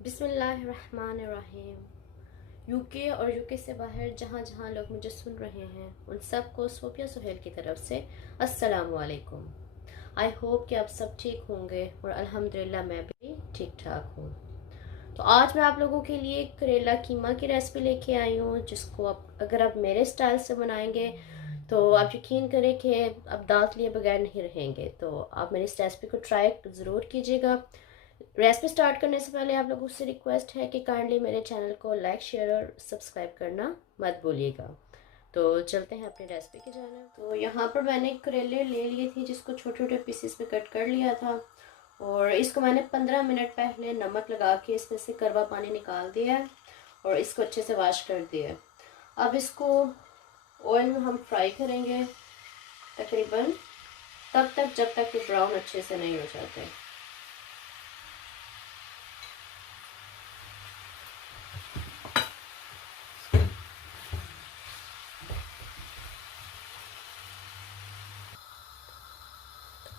बिस्मिल्लाहिर्रहमानिर्रहीम। यूके और यूके से बाहर जहाँ जहाँ लोग मुझे सुन रहे हैं उन सबको सोफिया सुहेल की तरफ से अस्सलाम वालेकुम। आई होप कि आप सब ठीक होंगे और अल्हम्दुलिल्लाह मैं भी ठीक ठाक हूँ। तो आज मैं आप लोगों के लिए करेला कीमा की रेसिपी लेके आई हूँ, जिसको अगर आप मेरे स्टाइल से बनाएंगे तो आप यकीन करें कि आप दांत लिए बगैर नहीं रहेंगे। तो आप मेरी इस रेसिपी को ट्राई ज़रूर कीजिएगा। रेसिपी स्टार्ट करने से पहले आप लोगों से रिक्वेस्ट है कि काइंडली मेरे चैनल को लाइक शेयर और सब्सक्राइब करना मत भूलिएगा। तो चलते हैं अपनी रेसिपी की जाने। तो यहाँ पर मैंने करेले ले लिए थे, जिसको छोटे छोटे पीसेस में कट कर लिया था और इसको मैंने 15 मिनट पहले नमक लगा के इसमें से कड़वा पानी निकाल दिया है और इसको अच्छे से वॉश कर दिया है। अब इसको ऑयल में हम फ्राई करेंगे तकरीबन तब तक जब तक ये ब्राउन अच्छे से नहीं हो जाते।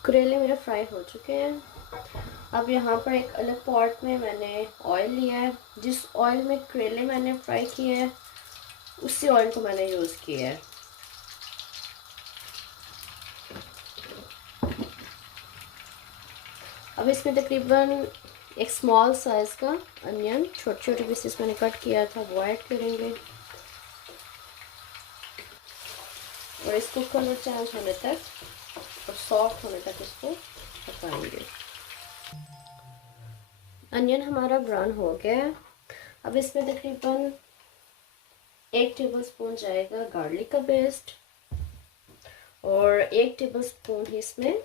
करेले मेरे फ्राई हो चुके हैं। अब यहाँ पर एक अलग पॉट में मैंने ऑयल लिया है। जिस ऑयल में करेले मैंने फ्राई किए हैं उसी ऑयल को मैंने यूज़ किया है। अब इसमें तकरीबन एक स्मॉल साइज़ का अनियन छोटे छोटे पीसेस मैंने कट किया था वो ऐड करेंगे और इसको कलर चेंज होने तक और सॉफ्ट होने तक इसको पकाएंगे। अनियन हमारा ब्राउन हो गया है। अब इसमें तकरीबन 1 टेबलस्पून जाएगा गार्लिक का पेस्ट और 1 टेबलस्पून ही इसमें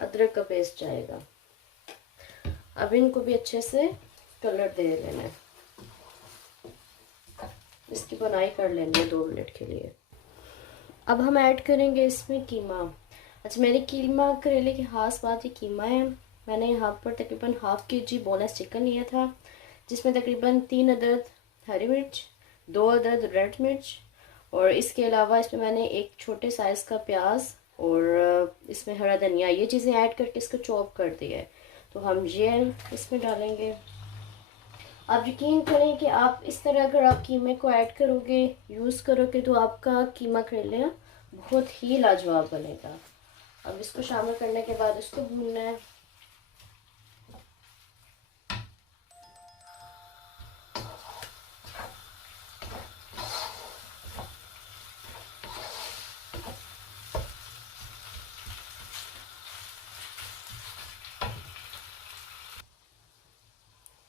अदरक का पेस्ट जाएगा। अब इनको भी अच्छे से कलर दे लेना है। इसकी बनाई कर लेंगे 2 मिनट के लिए। अब हम ऐड करेंगे इसमें कीमा। अच्छा, मेरे कीमा करेले की खास बात ये कीमा है। मैंने यहाँ पर तकरीबन हाफ kg बोनलेस चिकन लिया था, जिसमें तकरीबन 3 अदद हरी मिर्च, 2 अदद रेड मिर्च और इसके अलावा इसमें मैंने एक छोटे साइज़ का प्याज और इसमें हरा धनिया, ये चीज़ें ऐड करके इसको चॉप कर दिया है। तो हम ये इसमें डालेंगे। आप यकीन करें कि आप इस तरह अगर आप कीमे को ऐड करोगे, यूज़ करोगे, तो आपका कीमा करेले बहुत ही लाजवाब बनेगा। अब इसको शामिल करने के बाद इसको भूनना है।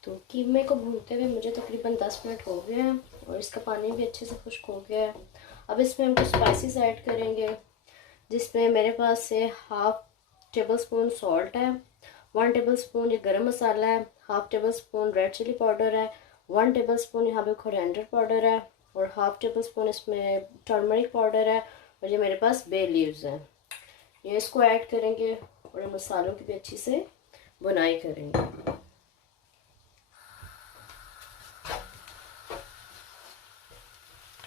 तो कीमे को भूनते हुए मुझे तकरीबन 10 मिनट हो गए हैं और इसका पानी भी अच्छे से खुश्क हो गया है। अब इसमें हम कुछ स्पाइसेस ऐड करेंगे, जिसमें मेरे पास से हाफ टेबल स्पून सॉल्ट है, 1 टेबल स्पून ये गरम मसाला है, half tablespoon red chilli powder है, 1 टेबल स्पून यहाँ पे कोरिएंडर पाउडर है और हाफ टेबल स्पून इसमें टर्मरिक पाउडर है और ये मेरे पास बे लीव्स हैं। ये इसको ऐड करेंगे और मसालों की भी अच्छी से बुनाई करेंगे।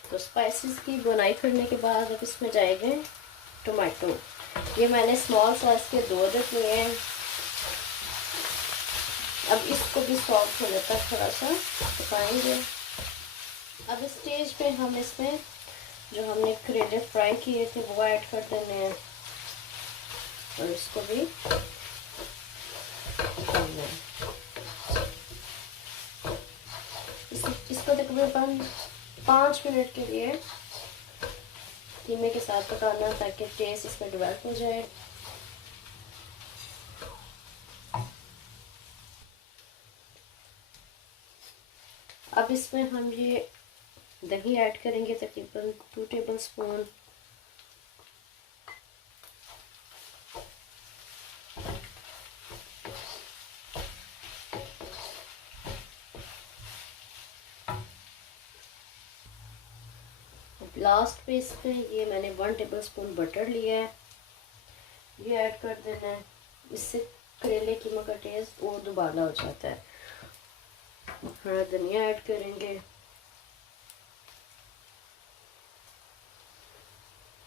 तो स्पाइसेस की बुनाई करने के बाद अब इसमें जाएंगे टोमेटो। ये मैंने स्मॉल साइज के 2 अदद लिए हैं। अब इसको भी सॉफ्ट होने तक थोड़ा सा पकाएंगे। अब इस स्टेज पे हम इसमें जो हमने करेले फ्राई किए थे वो ऐड कर देने हैं और इसको भी पकाना है। इसको तकरीबन 5 मिनट के लिए कीमे के साथ पकाना, ताकि टेस्ट इसमें डेवलप हो जाए। अब इसमें हम ये दही ऐड करेंगे तकरीबन 2 टेबल स्पून। लास्ट पे इसमें ये मैंने 1 टेबल स्पून बटर लिया है, ये ऐड कर देना है। इससे करेले कीमा का टेस्ट और दुबारा हो जाता है। हरा धनिया ऐड करेंगे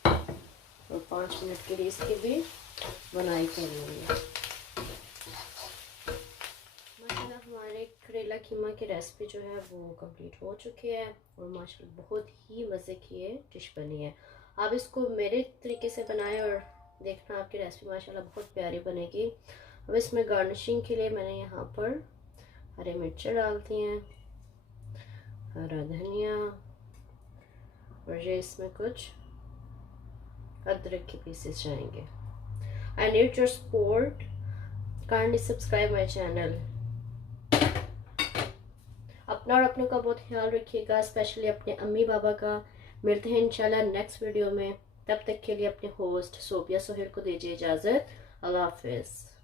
और 5 मिनट के लिए इसकी भी बुनाई करेंगे। मसाला हमारे करेला कीमा की रेसिपी जो है वो कंप्लीट हो चुकी है और माशाल्लाह बहुत ही मज़े की ये डिश बनी है। आप इसको मेरे तरीके से बनाएं और देखना आपकी रेसिपी माशाल्लाह बहुत प्यारी बनेगी। अब इसमें गार्निशिंग के लिए मैंने यहाँ पर हरी मिर्चें डाल दी हैं, हरा धनिया, और ये इसमें कुछ अदरक के पीसेस जाएंगे। I need your support, kindly subscribe my channel. अपना और अपनों का बहुत ख्याल रखिएगा, स्पेशली अपने अम्मी बाबा का। मिलते हैं इंशाल्लाह नेक्स्ट वीडियो में, तब तक के लिए अपने होस्ट सोफिया सोहेल को दीजिए इजाज़त। अल्लाह हाफिज़।